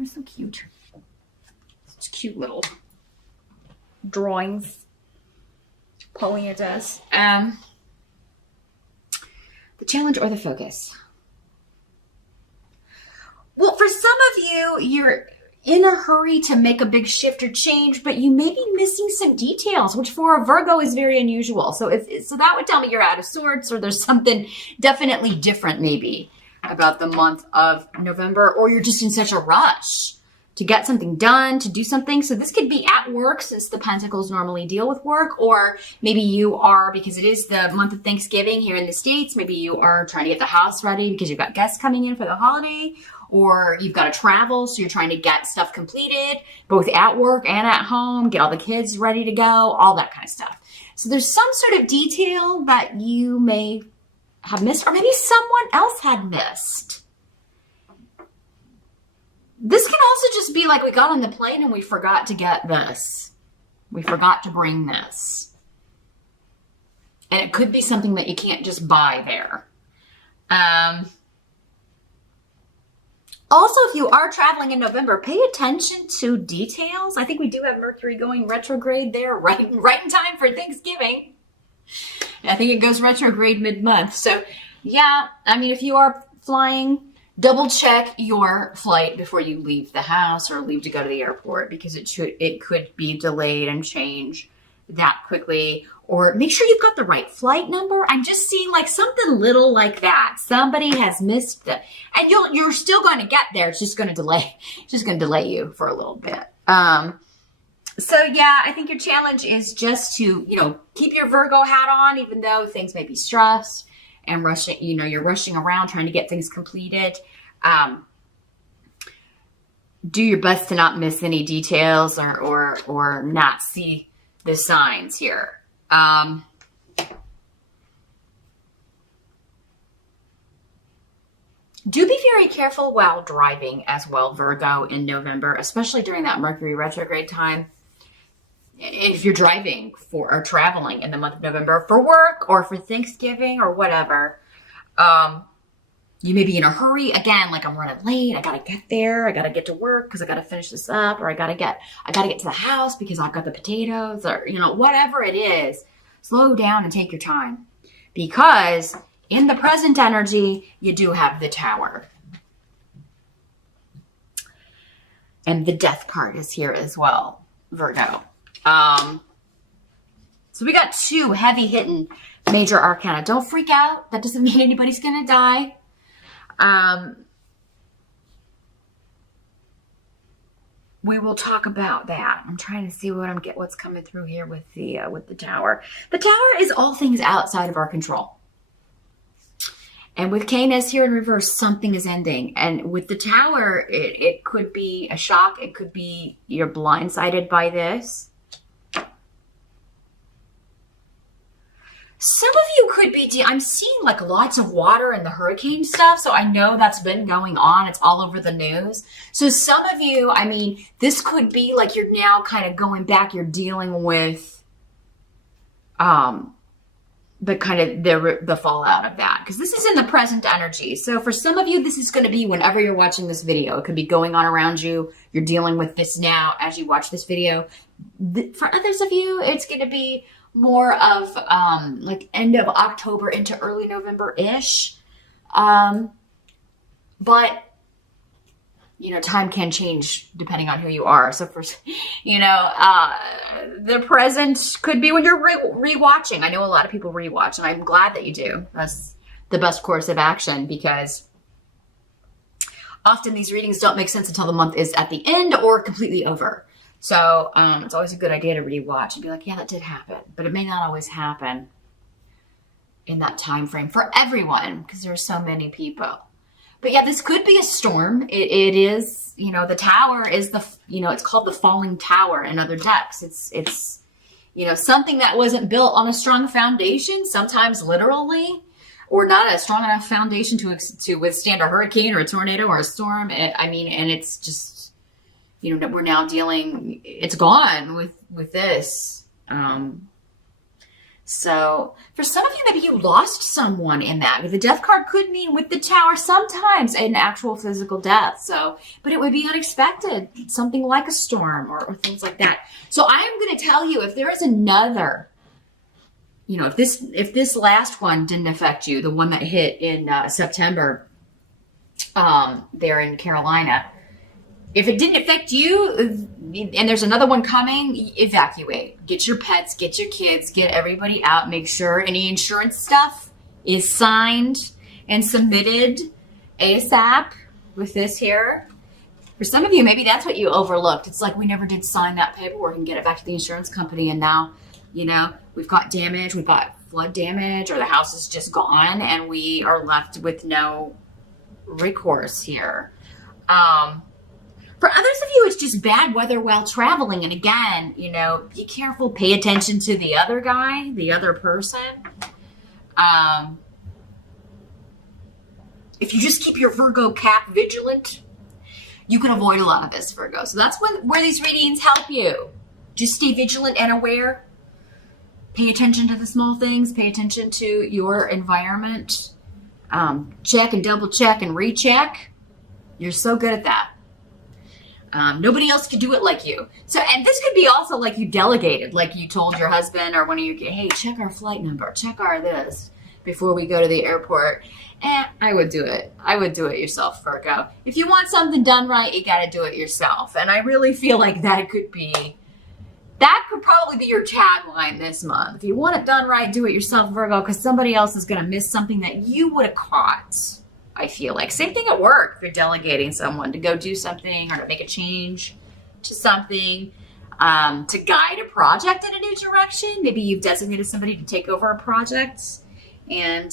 They're so cute. Such cute little drawings. Paulina does. The challenge or the focus? Well, for some of you, you're in a hurry to make a big shift or change, but you may be missing some details, which for a Virgo is very unusual. So so that would tell me you're out of sorts, or there's something definitely different maybe about the month of November, or you're just in such a rush to get something done, to do something. So this could be at work, since the Pentacles normally deal with work, or maybe you are, because it is the month of Thanksgiving here in the States, maybe you are trying to get the house ready because you've got guests coming in for the holiday, or you've got to travel, so you're trying to get stuff completed, both at work and at home, get all the kids ready to go, all that kind of stuff. So there's some sort of detail that you may have missed, or maybe someone else had missed. This can also just be like we got on the plane and we forgot to get this. We forgot to bring this. And it could be something that you can't just buy there. Also, if you are traveling in November, pay attention to details. I think we do have Mercury going retrograde there right in time for Thanksgiving. I think it goes retrograde mid-month. So, yeah, I mean, if you are flying, double check your flight before you leave the house or leave to go to the airport, because it could be delayed and change that quickly. Or make sure you've got the right flight number. I'm just seeing like something little like that. Somebody has missed it, and you're still going to get there. It's just going to delay you for a little bit. So yeah, I think your challenge is just to, keep your Virgo hat on, even though things may be stressed and rushing, you're rushing around trying to get things completed. Do your best to not miss any details or not see the signs here. Do be very careful while driving as well, Virgo, in November, especially during that Mercury retrograde time. If you're driving or traveling in the month of November for work or for Thanksgiving or whatever, you may be in a hurry. Again, like I'm running late. I got to get there. I got to get to work because I got to finish this up, or I got to get to the house because I've got the potatoes, or, whatever it is. Slow down and take your time, because in the present energy, you do have the Tower. And the Death card is here as well, Virgo. So we got two heavy hitting major arcana. Don't freak out. That doesn't mean anybody's going to die. We will talk about that. I'm trying to see what's coming through here with the Tower. The Tower is all things outside of our control. And with Canis here in reverse, something is ending. And with the Tower, it could be a shock. It could be you're blindsided by this. Some of you could be, I'm seeing like lots of water and the hurricane stuff. So I know that's been going on. It's all over the news. So some of you, this could be like you're now kind of going back. You're dealing with the kind of the fallout of that. Because this is in the present energy. So for some of you, this is going to be whenever you're watching this video. It could be going on around you. You're dealing with this now as you watch this video. For others of you, it's going to be more of like end of October into early November-ish. But, time can change depending on who you are. So for, the present could be when you're rewatching. I know a lot of people rewatch, and I'm glad that you do. That's the best course of action, because often these readings don't make sense until the month is at the end or completely over. So it's always a good idea to rewatch and be like, yeah, that did happen. But it may not always happen in that time frame for everyone, because there are so many people. But yeah, this could be a storm. It is, the Tower is it's called the Falling Tower in other decks. It's something that wasn't built on a strong foundation, sometimes literally, or not a strong enough foundation to withstand a hurricane or a tornado or a storm. And it's just, we're now dealing, it's gone with this. So for some of you, maybe you lost someone in that. The death card could mean with the Tower sometimes an actual physical death. So, but it would be unexpected, something like a storm or things like that. So I am going to tell you, if there is another, you know, if this last one didn't affect you, the one that hit in September, there in Carolina, if it didn't affect you and there's another one coming, evacuate. Get your pets, get your kids, get everybody out. Make sure any insurance stuff is signed and submitted ASAP with this here. For some of you, maybe that's what you overlooked. It's like, we never did sign that paperwork and get it back to the insurance company. And now, you know, we've got damage, we've got flood damage, or the house is just gone and we are left with no recourse here. For others of you, it's just bad weather while traveling. And again, you know, be careful, pay attention to the other guy, the other person. If you just keep your Virgo cap vigilant, you can avoid a lot of this, Virgo. So that's where these readings help you. Just stay vigilant and aware. Pay attention to the small things. Pay attention to your environment. Check and double check and recheck. You're so good at that. Nobody else could do it like you. So, and this could be also like you delegated, like you told your husband or one of your kids, hey, check our flight number, check our this before we go to the airport. And I would do it. I would do it yourself, Virgo. If you want something done right, you got to do it yourself. And I really feel like that could probably be your tagline this month. If you want it done right, do it yourself, Virgo, because somebody else is going to miss something that you would have caught. I feel like same thing at work. If you're delegating someone to go do something or to make a change to something, to guide a project in a new direction. Maybe you've designated somebody to take over a project and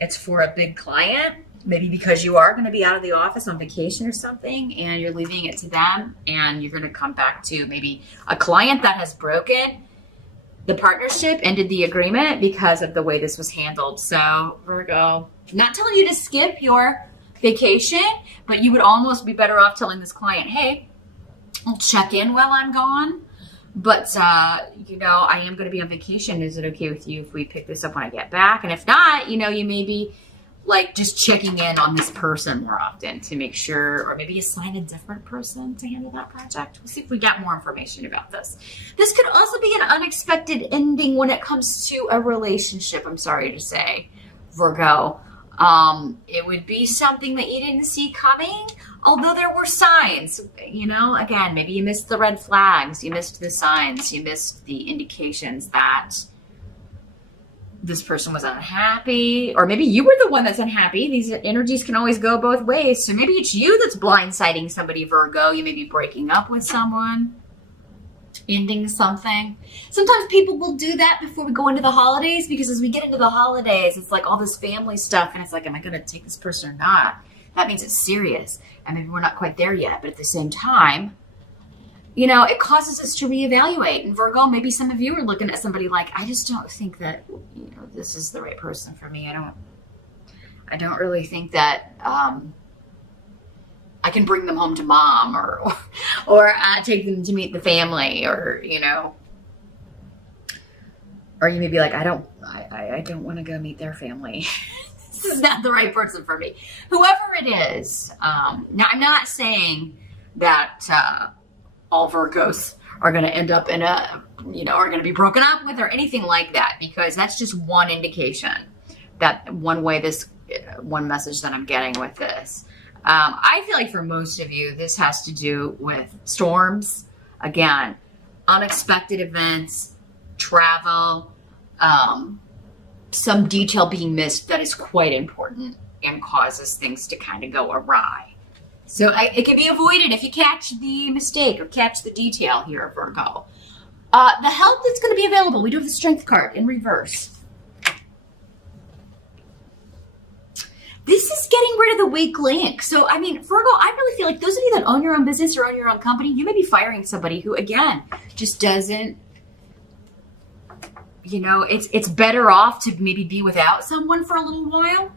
it's for a big client. Maybe because you are going to be out of the office on vacation or something and you're leaving it to them and you're going to come back to maybe a client that has broken the partnership, ended the agreement because of the way this was handled. So Virgo, not telling you to skip your vacation, but you would almost be better off telling this client, hey, I'll check in while I'm gone. But, you know, I am going to be on vacation. Is it okay with you if we pick this up when I get back? And if not, you know, you may be like just checking in on this person more often to make sure, or maybe assign a different person to handle that project. We'll see if we get more information about this. This could also be an unexpected ending when it comes to a relationship, I'm sorry to say, Virgo. It would be something that you didn't see coming, although there were signs. You know, again, maybe you missed the red flags, you missed the signs, you missed the indications that this person was unhappy, or maybe you were the one that's unhappy. These energies can always go both ways. So maybe it's you that's blindsiding somebody, Virgo. You may be breaking up with someone, ending something. Sometimes people will do that before we go into the holidays, because as we get into the holidays, it's like all this family stuff, and it's like, am I going to take this person or not? That means it's serious, and maybe we're not quite there yet. But at the same time, you know, it causes us to reevaluate. And Virgo, maybe some of you are looking at somebody like, I just don't think that, you know, this is the right person for me. I don't really think that I can bring them home to mom, or take them to meet the family, or, you know, or you may be like, I don't want to go meet their family. This is not the right person for me. Whoever it is. Now, I'm not saying that all Virgos are going to end up in are going to be broken up with or anything like that, because that's just one indication, that one message that I'm getting with this. I feel like for most of you, this has to do with storms. Again, unexpected events, travel, some detail being missed that is quite important and causes things to kind of go awry. So it can be avoided if you catch the mistake or catch the detail here, Virgo. The help that's going to be available, we do have the Strength card in reverse. This is getting rid of the weak link. So, I mean, Virgo, I really feel like those of you that own your own business or own your own company, you may be firing somebody who, again, just doesn't, you know, it's better off to maybe be without someone for a little while.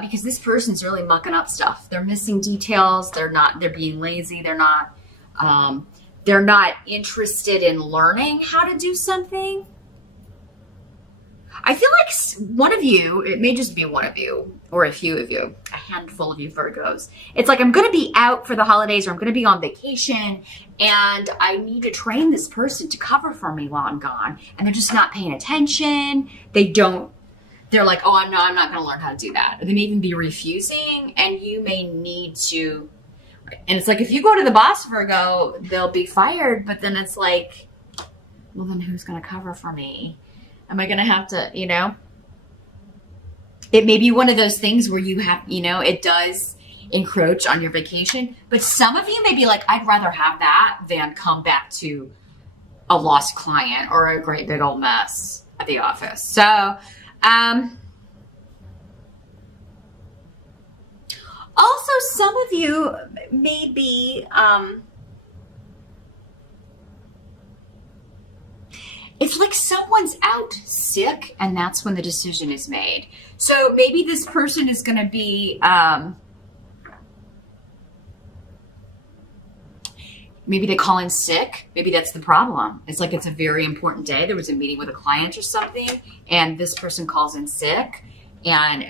Because this person's really mucking up stuff. They're missing details. They're being lazy. They're not interested in learning how to do something. I feel like one of you, it may just be one of you or a few of you, a handful of you Virgos. It's like, I'm going to be out for the holidays or I'm going to be on vacation and I need to train this person to cover for me while I'm gone. And they're just not paying attention. They're like, oh, I'm not going to learn how to do that. Or they may even be refusing and you may need to. And it's like, if you go to the boss Virgo, they'll be fired. But then it's like, well, then who's going to cover for me? Am I going to have to, it may be one of those things where you have, it does encroach on your vacation. But some of you may be like, I'd rather have that than come back to a lost client or a great big old mess at the office. So, also some of you may be, it's like someone's out sick and that's when the decision is made. So maybe this person is going to be, maybe they call in sick. Maybe that's the problem. It's like, it's a very important day. There was a meeting with a client or something and this person calls in sick and,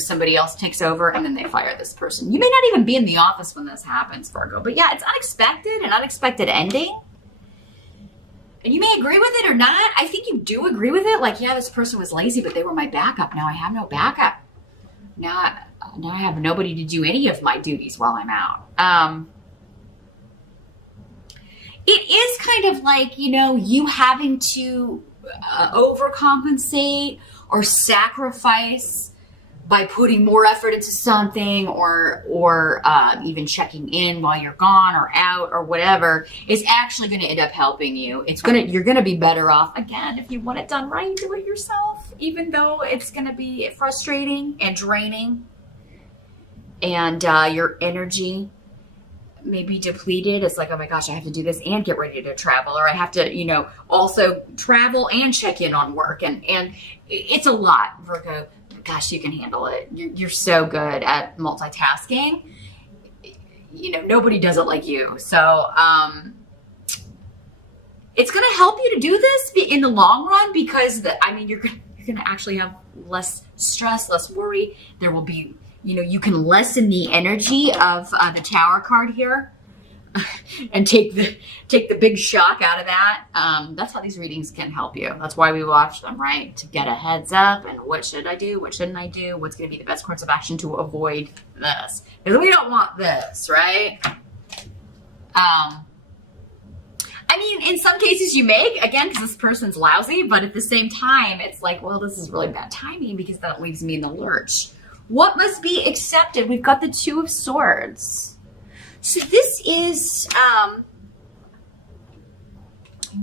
somebody else takes over and then they fire this person. You may not even be in the office when this happens, Virgo, but yeah, it's unexpected, an unexpected ending. And you may agree with it or not. I think you do agree with it. Like, yeah, this person was lazy, but they were my backup. Now I have no backup. Now I have nobody to do any of my duties while I'm out. It is kind of like, you having to overcompensate or sacrifice by putting more effort into something or even checking in while you're gone or out or whatever is actually going to end up helping you. You're going to be better off. Again, if you want it done right, do it yourself, even though it's going to be frustrating and draining and your energy may be depleted. It's like, oh my gosh, I have to do this and get ready to travel, or I have to, also travel and check in on work. And it's a lot, Virgo. Gosh, you can handle it. You're so good at multitasking. Nobody does it like you. So it's going to help you to do this in the long run because you're going to actually have less stress, less worry. There will be, you can lessen the energy of the Tower card here. And take the big shock out of that. That's how these readings can help you. That's why we watch them, right? To get a heads up and what should I do? What shouldn't I do? What's going to be the best course of action to avoid this? Because we don't want this, right? In some cases you may, again, because this person's lousy, but at the same time, it's like, well, this is really bad timing because that leaves me in the lurch. What must be accepted? We've got the Two of Swords. So this is,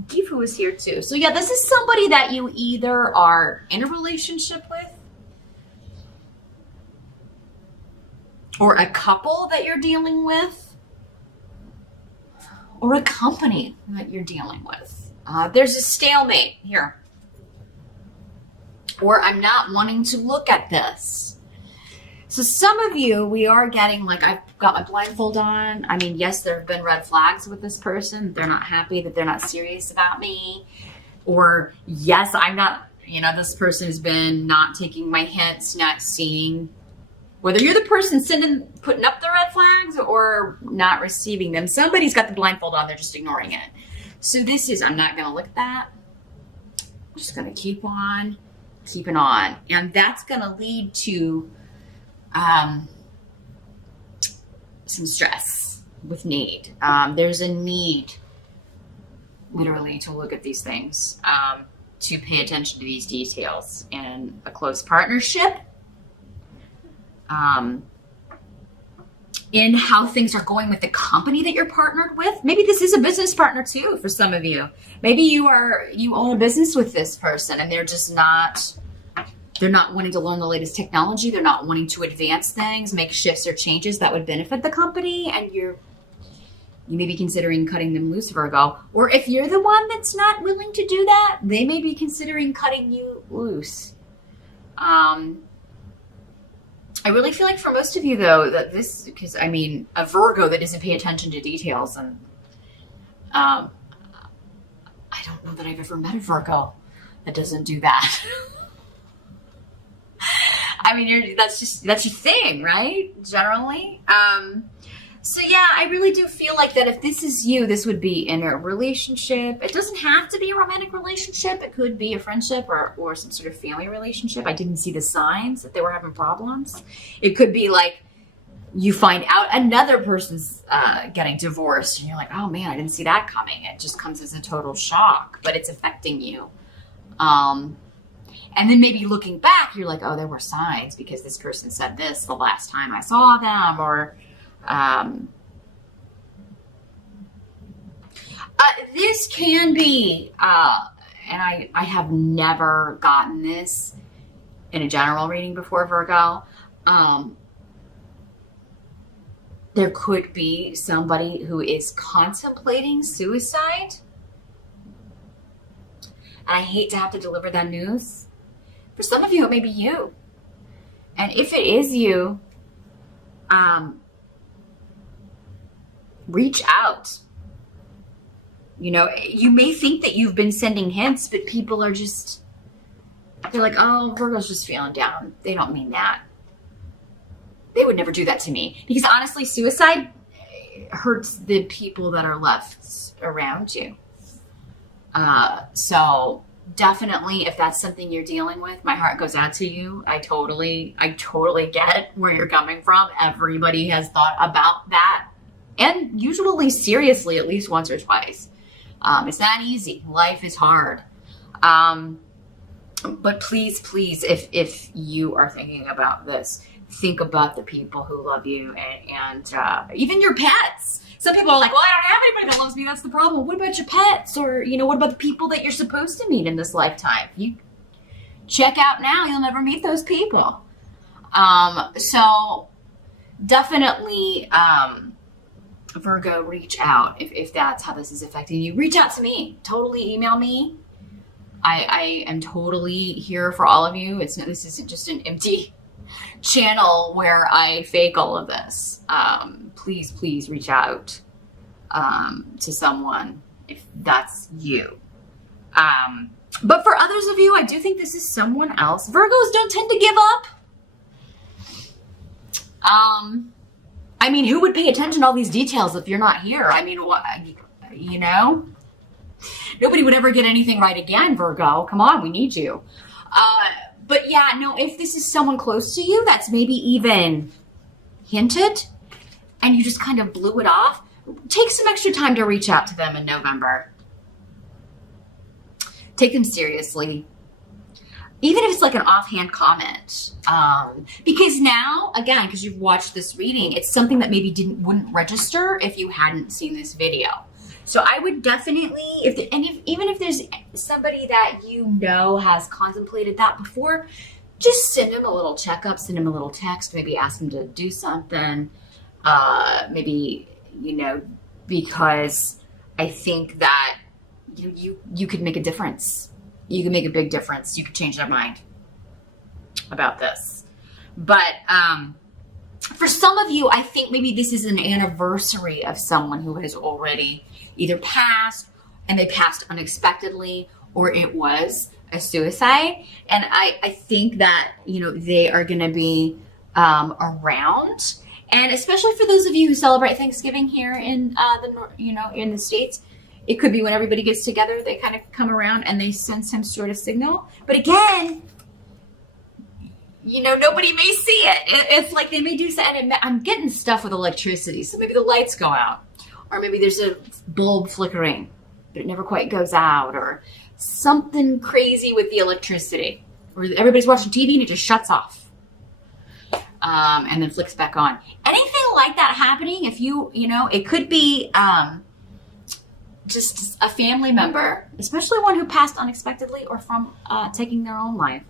Gifu is here too. So yeah, this is somebody that you either are in a relationship with or a couple that you're dealing with or a company that you're dealing with. There's a stalemate here. Or I'm not wanting to look at this. So some of you, we are getting like, I've got my blindfold on. Yes, there have been red flags with this person. They're not happy that they're not serious about me. Or yes, I'm not, this person has been not taking my hints, not seeing, whether you're the person putting up the red flags or not receiving them. Somebody's got the blindfold on, they're just ignoring it. So this is, I'm not going to look at that. I'm just going to keep on keeping on. And that's going to lead to some stress with need. There's a need literally to look at these things, to pay attention to these details in a close partnership, in how things are going with the company that you're partnered with. Maybe this is a business partner too for some of you. Maybe you own a business with this person and they're not wanting to learn the latest technology. They're not wanting to advance things, make shifts or changes that would benefit the company. And you may be considering cutting them loose, Virgo. Or if you're the one that's not willing to do that, they may be considering cutting you loose. I really feel like for most of you though, that this, because a Virgo that doesn't pay attention to details, and I don't know that I've ever met a Virgo that doesn't do that. I mean, that's your thing, right? Generally. So yeah, I really do feel like that if this is you, this would be in a relationship. It doesn't have to be a romantic relationship. It could be a friendship or some sort of family relationship. I didn't see the signs that they were having problems. It could be like you find out another person's getting divorced and you're like, oh man, I didn't see that coming. It just comes as a total shock, but it's affecting you. And then maybe looking back, you're like, oh, there were signs because this person said this the last time I saw them, or this can be, and I have never gotten this in a general reading before, Virgo. There could be somebody who is contemplating suicide. And I hate to have to deliver that news. For some of you, it may be you. And if it is you, reach out. You know, you may think that you've been sending hints, but people are just, they're like, oh, Virgo's just feeling down. They don't mean that. They would never do that to me. Because honestly, suicide hurts the people that are left around you. So definitely, if that's something you're dealing with, my heart goes out to you. I totally get where you're coming from. Everybody has thought about that. And usually seriously, at least once or twice. It's not easy. Life is hard. But please, if you are thinking about this, think about the people who love you and even your pets. Some people are like, well, I don't have anybody that loves me. That's the problem. What about your pets? Or, you know, what about the people that you're supposed to meet in this lifetime? You check out now. You'll never meet those people. So definitely, Virgo, reach out if that's how this is affecting you. Reach out to me. Totally email me. I am totally here for all of you. This isn't just an empty channel where I fake all of this. Please reach out to someone if that's you. But for others of you, I do think this is someone else. Virgos don't tend to give up. I mean, who would pay attention to all these details if you're not here? I mean, what, you know? Nobody would ever get anything right again, Virgo. Come on, we need you. But yeah, no, if this is someone close to you that's maybe even hinted and you just kind of blew it off, take some extra time to reach out to them in November. Take them seriously. Even if it's like an offhand comment. Because now, again, because you've watched this reading, it's something that maybe wouldn't register if you hadn't seen this video. So I would definitely, even if there's somebody that you know has contemplated that before, just send him a little checkup, send him a little text, maybe ask him to do something. Maybe, you know, because I think that you could make a difference. You can make a big difference. You could change their mind about this. But for some of you, I think maybe this is an anniversary of someone who has already either passed and they passed unexpectedly, or it was a suicide. And I think that, you know, they are going to be around. And especially for those of you who celebrate Thanksgiving here in in the States, it could be when everybody gets together, they kind of come around and they send some sort of signal. But again, you know, nobody may see it. It's like they may do something. I'm getting stuff with electricity, so maybe the lights go out. Or maybe there's a bulb flickering, but it never quite goes out. Or something crazy with the electricity. Or everybody's watching TV and it just shuts off. And then flicks back on. Anything like that happening, if you know, it could be just a family member, especially one who passed unexpectedly or from taking their own life,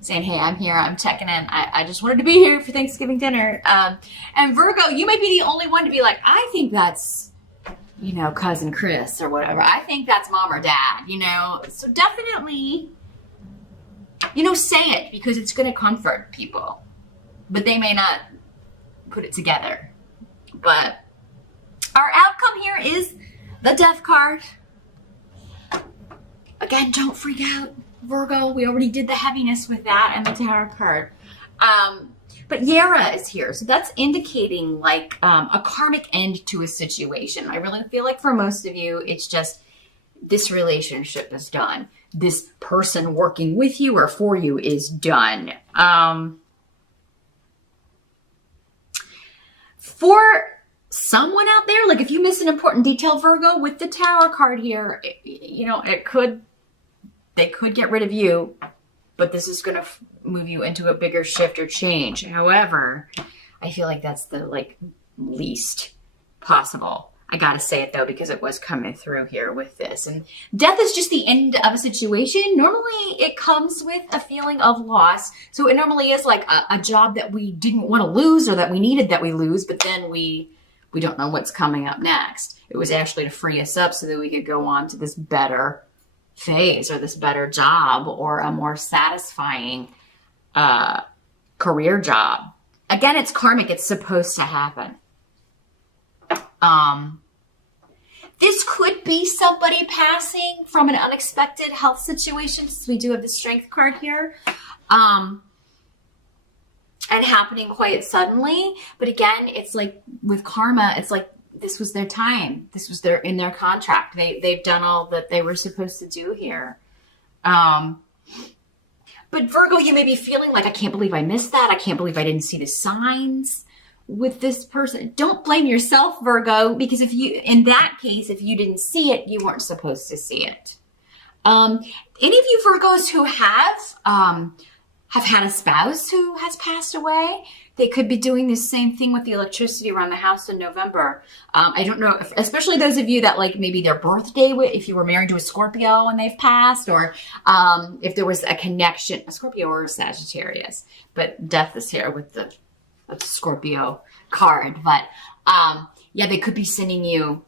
saying, hey, I'm here, I'm checking in. I just wanted to be here for Thanksgiving dinner. And Virgo, you may be the only one to be like, I think that's, you know, cousin Chris or whatever. I think that's mom or dad, you know. So definitely, you know, say it because it's going to comfort people. But they may not put it together. But our outcome here is the Death card. Again, don't freak out. Virgo. We already did the heaviness with that and the tarot card. But Yara is here. So that's indicating like a karmic end to a situation. I really feel like for most of you, it's just this relationship is done. This person working with you or for you is done. For someone out there, like if you miss an important detail, Virgo, with the Tower card here, they could get rid of you, but this is going to move you into a bigger shift or change. However, I feel like that's the least possible. I got to say it though, because it was coming through here with this. And death is just the end of a situation. Normally it comes with a feeling of loss. So it normally is like a job that we didn't want to lose or that we needed that we lose, but then we don't know what's coming up next. It was actually to free us up so that we could go on to this better phase or this better job or a more satisfying career job. Again, it's karmic. It's supposed to happen. This could be somebody passing from an unexpected health situation, since we do have the Strength card here, and happening quite suddenly. But again, it's like with karma, it's like this was their time. This was in their contract. They've done all that they were supposed to do here. But Virgo, you may be feeling like, I can't believe I missed that. I can't believe I didn't see the signs with this person. Don't blame yourself, Virgo, because in that case, if you didn't see it, you weren't supposed to see it. Any of you Virgos who have had a spouse who has passed away, they could be doing the same thing with the electricity around the house in November. I don't know, especially those of you that like maybe their birthday, if you were married to a Scorpio and they've passed, or if there was a connection, a Scorpio or a Sagittarius, but death is here with the Scorpio card. But yeah, they could be sending you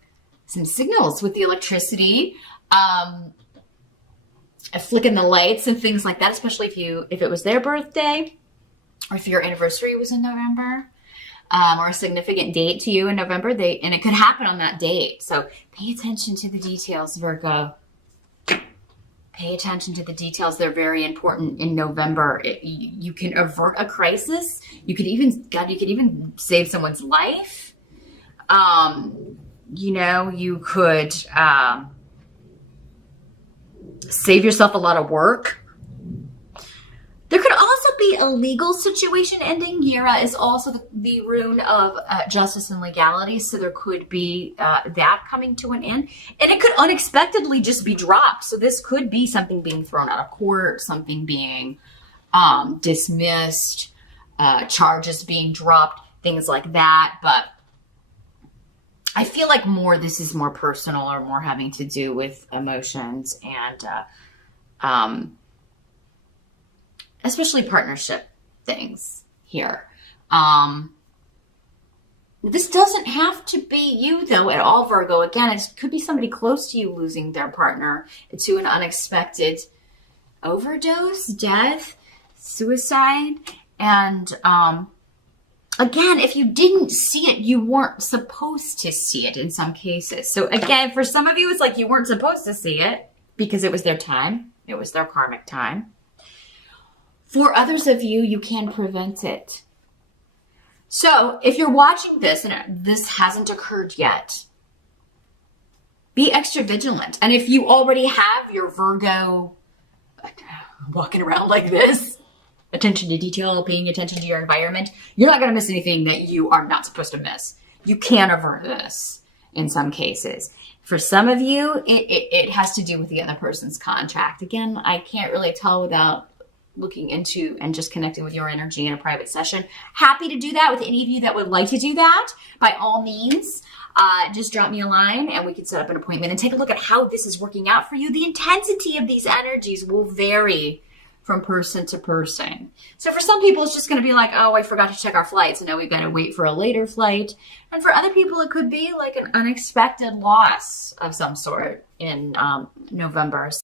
some signals with the electricity, flicking the lights and things like that, especially if it was their birthday or if your anniversary was in November, or a significant date to you in November, and it could happen on that date. So pay attention to the details, Virgo. Pay attention to the details. They're very important in November. You can avert a crisis. You could even save someone's life. You could save yourself a lot of work. There could also be a legal situation ending. Yara is also the rune of justice and legality, so there could be that coming to an end. And it could unexpectedly just be dropped. So this could be something being thrown out of court, something being dismissed, charges being dropped, things like that. But I feel like this is more personal or more having to do with emotions and especially partnership things here. This doesn't have to be you though at all, Virgo. Again, it could be somebody close to you losing their partner to an unexpected overdose, death, suicide. And again, if you didn't see it, you weren't supposed to see it in some cases. So again, for some of you, it's like you weren't supposed to see it because it was their time. It was their karmic time. For others of you, you can prevent it. So if you're watching this and this hasn't occurred yet, be extra vigilant. And if you already have your Virgo walking around like this, attention to detail, paying attention to your environment, you're not going to miss anything that you are not supposed to miss. You can avert this in some cases. For some of you, it has to do with the other person's contract. Again, I can't really tell without looking into and just connecting with your energy in a private session. Happy to do that with any of you that would like to do that. By all means, just drop me a line and we can set up an appointment and take a look at how this is working out for you. The intensity of these energies will vary from person to person. So for some people, it's just going to be like, oh, I forgot to check our flights, and now we've got to wait for a later flight. And for other people, it could be like an unexpected loss of some sort in November.